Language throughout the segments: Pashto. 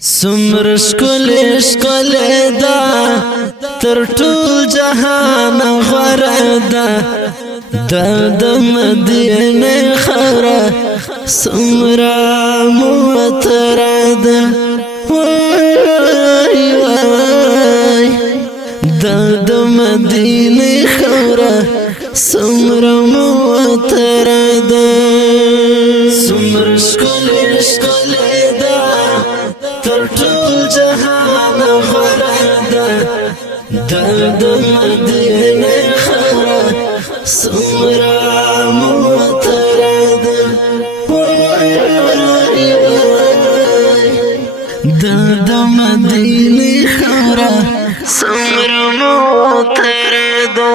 سمر شکل شکل دا تر ټول جهان غوره ده د مدینه خاوره سمره معطره ده وای وای د مدینه خاوره سمره معطره ده سمر شکل شکل دا تر ټول جهان غوره ده د مدینه خاوره سمره معطره ده وای وای د مدینه خاوره سمره معطره ده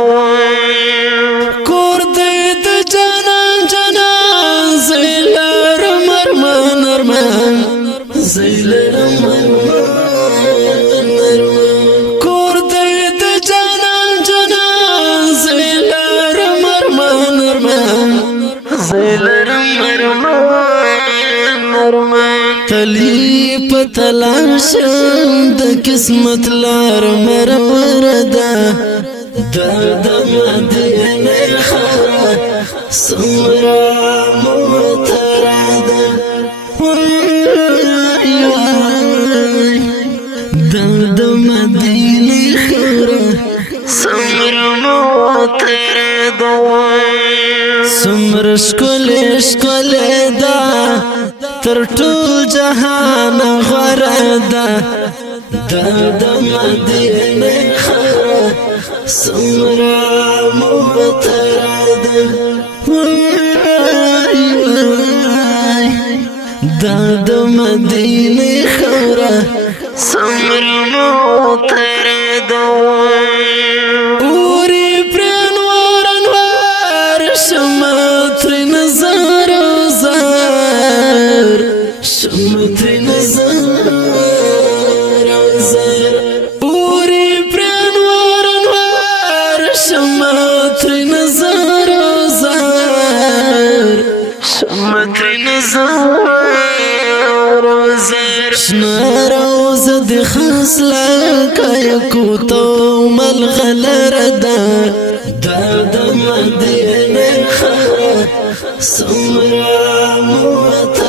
کور دې د جانان جانان زیلر مرمن مرمن زیلر مرمن کور دې د جانان جانان زیلر مرمن مرمن زیلر مرمن مرمن تلی پتلاشم د قسمت لار مرور ده د مدینه خاوره سمره معطره ده وای وای د مدینه خاوره سمره معطره ده سمره ښکل ښکل ده تر ټول جهان غوره ده د مدینه خاوره سمره معطره ده وای وای د مدینه خاوره سمره معطره ده اوري پرنوار انوار شمتر نظر زار شمتر نظر زار اوري پرنوار انوار شمتر نظر زار شمتر نظر زار شنا روزه د خاصله کای کوتو ملغلر ده د مدینه خاوره سمره معطره